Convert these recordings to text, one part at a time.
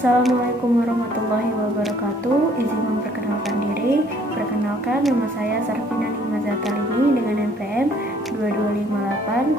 Assalamualaikum warahmatullahi wabarakatuh. Izin memperkenalkan diri. Perkenalkan, nama saya Sarfina Nima Zatalini dengan NPM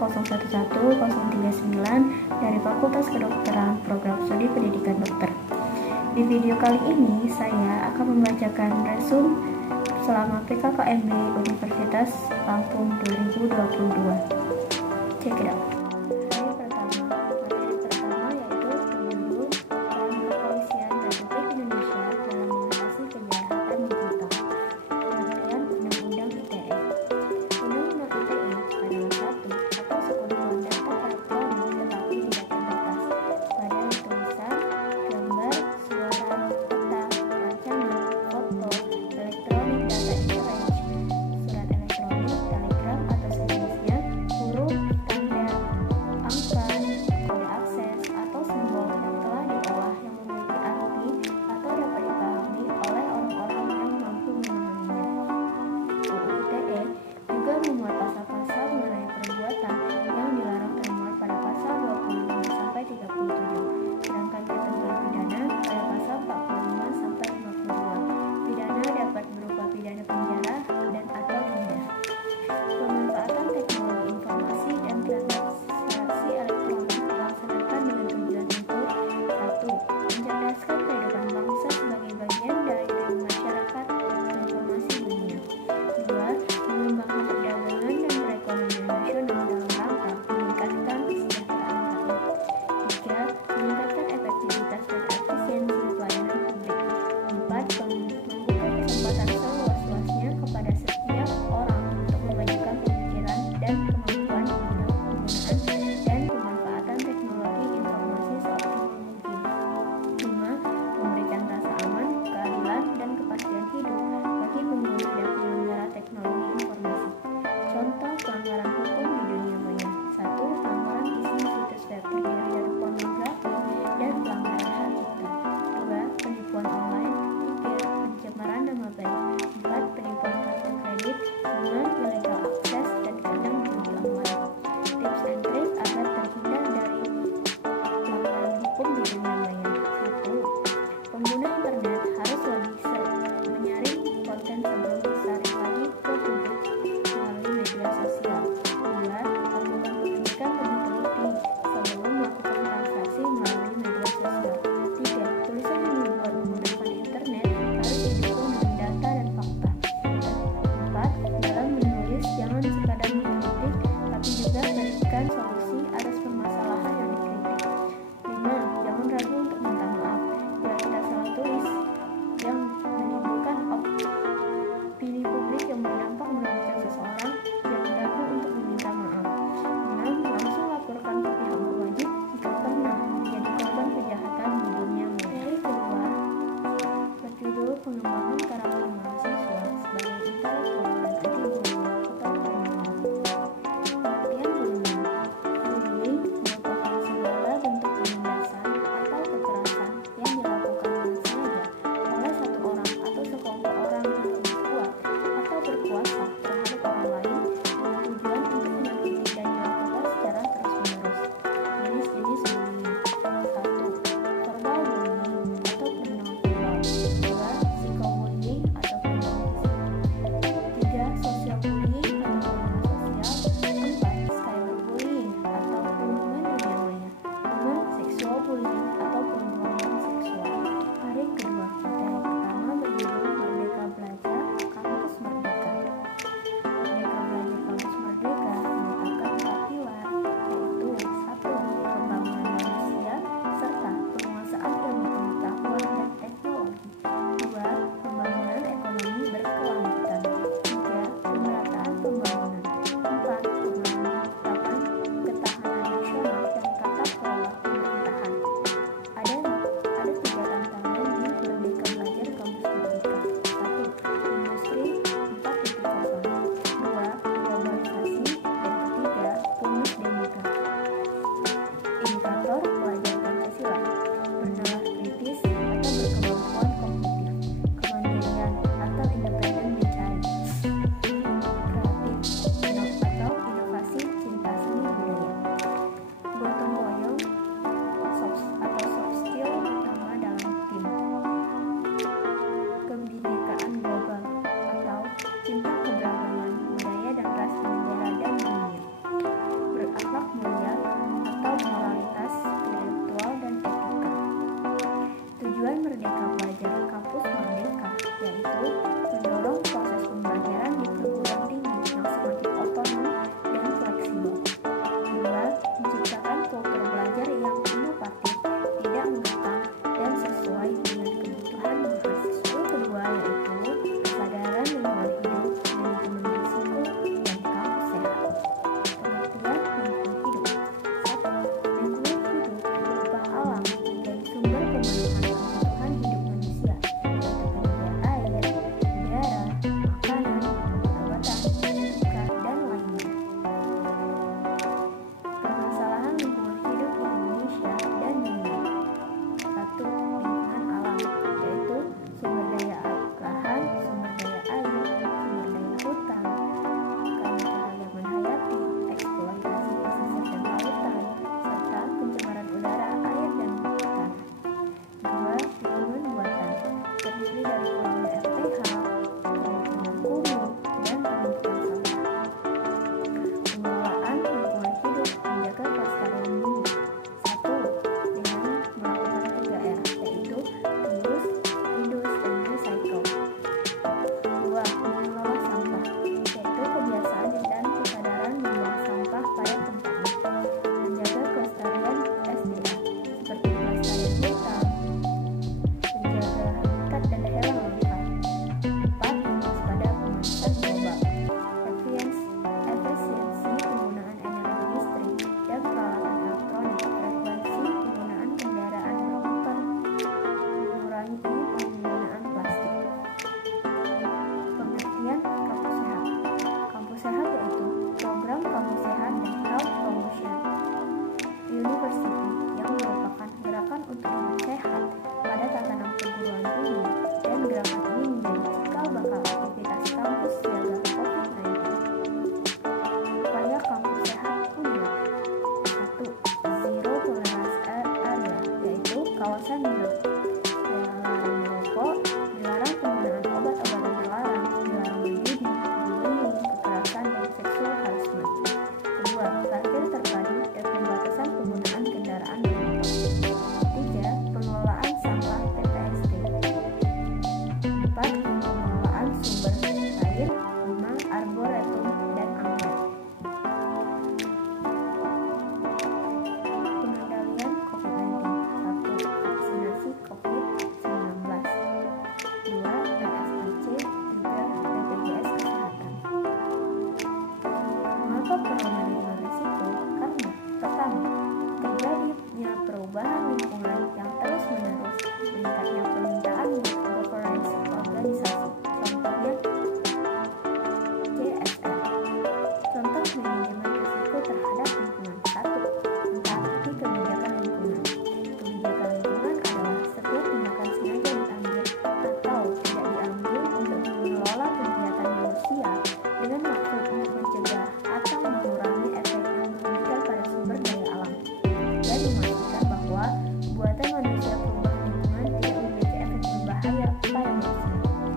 22580110039 dari Fakultas Kedokteran Program Studi Pendidikan Dokter. Di video kali ini saya akan membacakan resume selama PKKMB Universitas Lampung 2022. Check it out. Memuat pasal-pasal mengenai perbuatan yang dilarang termuat pada pasal 25-37, sedangkan ketentuan pidana pada pasal 45-52. Pidana dapat berupa pidana penjara dan atau denda. Pemanfaatan teknologi informasi dan transaksi elektronik dilaksanakan dengan tujuan untuk 1. Mencerdaskan kehidupan bangsa sebagai bagian dari masyarakat informasi dunia. 2. Mengembangkan perdagangan dan perekonomian nasional dalam rangka meningkatkan kesejahteraan rakyat. 3. Meningkatkan efektivitas dan efisiensi pelayanan publik. 4. Membuka kesempatan seluas-luasnya kepada setiap orang untuk memajukan pemikiran dan kemampuan penggunaan dan pemanfaatan teknologi informasi seoptimal mungkin. 5. Memberikan rasa aman, keadilan, dan kepastian hidup bagi pengguna dan penyelenggara teknologi informasi. Contoh pelanggaran hukum di dunia maya. 1. Pelanggaran isi situs web terdiri dari pornografi, pengawasan dilarang merokok, dilarang penggunaan obat-obatan terlarang, dilarang berjudi, bullying, kekerasan, dan seksual harassment. Kedua, parkir terpadu dan pembatasan penggunaan kendaraan bermotor. Tiga, pengelolaan sampah TPST. Empat, pengelolaan sumber air. Lima, arboretum dan anggrek. Pengendalian COVID-19. 1. Vaksinasi COVID-19. 2. PSBC. 3. BPJS Kesehatan. Mengapa perlu manajemen risiko? Karena pertama, terjadinya perubahan lingkungan yang terus-menerus, meningkatnya permintaan governance organisasi, contohnya CSR. Contoh manajemen risiko terhadap lingkungan. 1. Mentaati kebijakan lingkungan. Kebijakan lingkungan adalah setiap tindakan sengaja diambil atau tidak diambil untuk mengelola kegiatan manusia dengan maksud untuk mencegah atau mengurangi efek yang merugikan pada sumber daya alam, dan memastikan bahwa buatan manusia perubahan lingkungan tidak memiliki efek berbahaya pada manusia.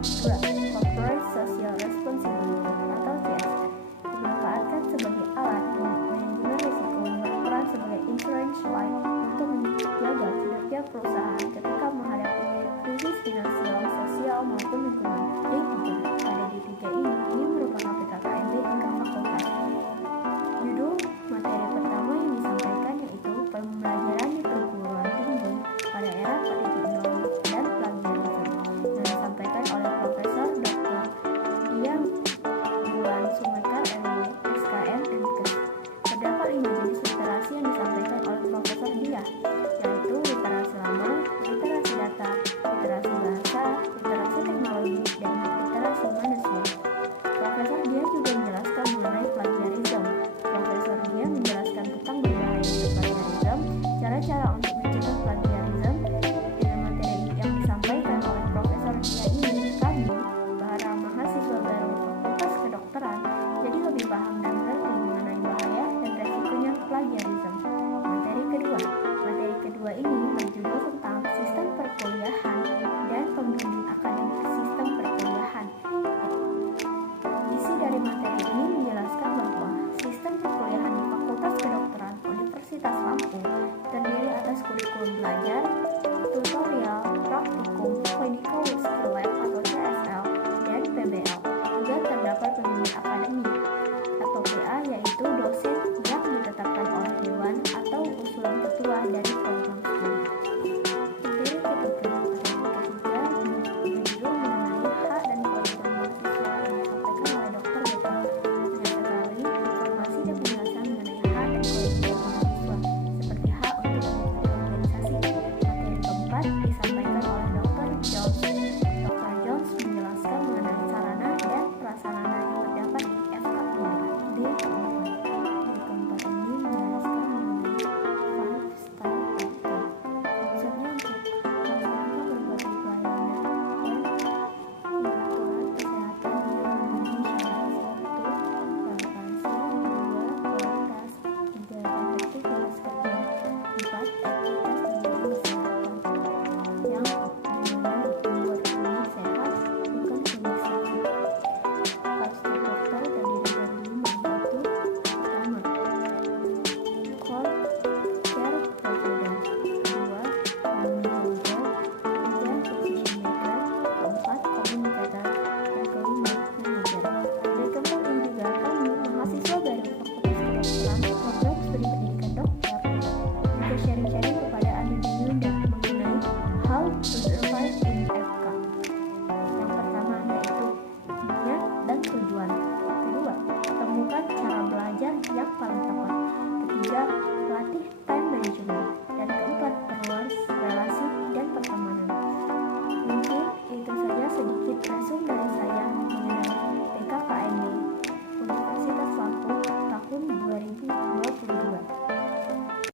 2. Corporate Social Responsibility atau CSR dimanfaatkan sebagai alat manajemen risiko yang berperan sebagai insurance line untuk menjaga kinerja perusahaan ketika menghadapi krisis finansial, sosial, maupun lingkungan. D3. Pada D3 ini merupakan PKKMB tingkat fakultas. Judul materi pertama yang disampaikan yaitu pembelajaran di perguruan tinggi pada era 4.0 dan plagiarisme, yang disampaikan oleh Profesor Dr. Dian Bulan Sumekar MD, SKM, MKes. Terdapat 5 jenis literasi yang disampaikan oleh Profesor Dia, yaitu literasi lama, literasi data, literasi bahasa, literasi teknologi, dan literasi manusia. Profesor Dia juga menjelaskan mengenai plagiarisme. Profesor Dia menjelaskan tentang berbahayanya plagiarisme, cara-cara untuk mencegah plagiarisme. Dengan materi yang disampaikan oleh Profesor Dia ini, kami, para mahasiswa baru Fakultas Kedokteran, jadi lebih paham dan mengerti mengenai bahaya dan resikonya plagiarisme. Materi kedua ini berjudul tentang sistem perkuliahan dan pembimbing akademik sistem perkuliahan. Isi dari materi ini menjelaskan bahwa sistem perkuliahan di Fakultas Kedokteran Universitas Lampung terdiri atas kurikulum belajar,